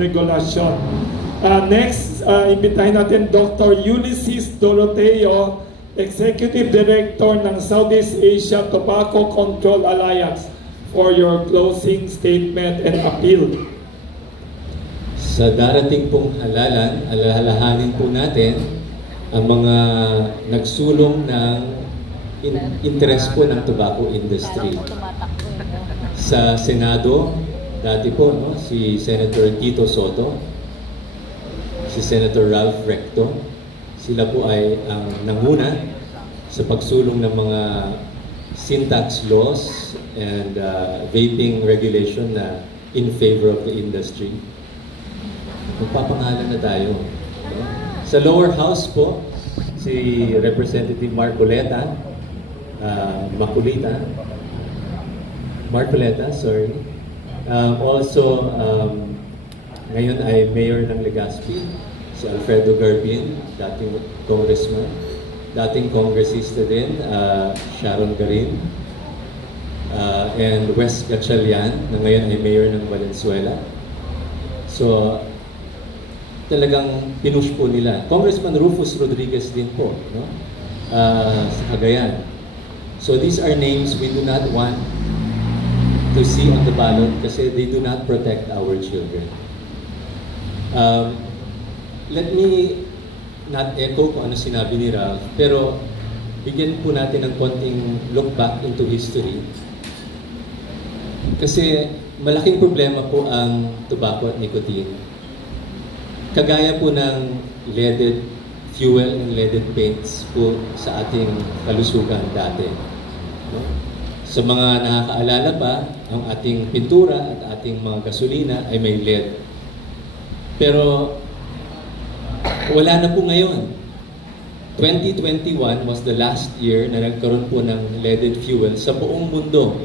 regulasyon. Next, imbitahin natin Dr. Ulysses Doroteo, Executive Director ng Southeast Asia Tobacco Control Alliance for your closing statement and appeal. Sa darating pong halalan, alalahanin po natin ang mga nagsulong ng interest po ng tobacco industry. Sa Senado, dati po, si Senator Tito Soto, si Senator Ralph Recto, sila po ay ang nanguna sa pagsulong ng mga sin tax laws and vaping regulation na in favor of the industry. Magpapangalan na tayo. Sa lower house po, si Representative Marcoleta, ngayon ay Mayor ng Legazpi, si Alfredo Garbin, dating congressman, dating congressista din, Sharon Garin, and Wes Gatchalian, na ngayon ay Mayor ng Valenzuela. So, talagang pinush po nila. Congressman Rufus Rodriguez din po, sa Cagayan. So these are names we do not want to see on the ballot kasi they do not protect our children. Let me not echo kung ano sinabi ni Ralph, pero bigyan po natin ng konting look back into history. Kasi malaking problema po ang tobacco at nicotine. Kagaya po ng leaded fuel and leaded paints po sa ating kalusugan dati. Sa mga nakakaalala pa, ang ating pintura at ating mga gasolina ay may lead. Pero wala na po ngayon. 2021 was the last year na nagkaroon po ng leaded fuel sa buong mundo.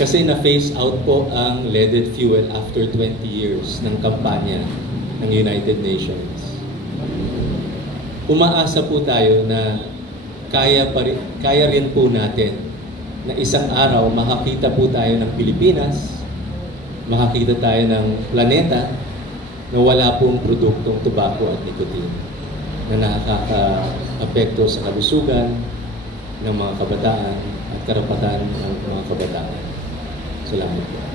Kasi na-phase out po ang leaded fuel after 20 years ng kampanya ng United Nations. Umaasa po tayo na kaya rin po natin na isang araw makakita po tayo ng Pilipinas, makakita tayo ng planeta na wala pong produktong tobacco at nicotine na nakaka-apekto sa kalusugan ng mga kabataan at karapatan ng mga kabataan. Salamat po.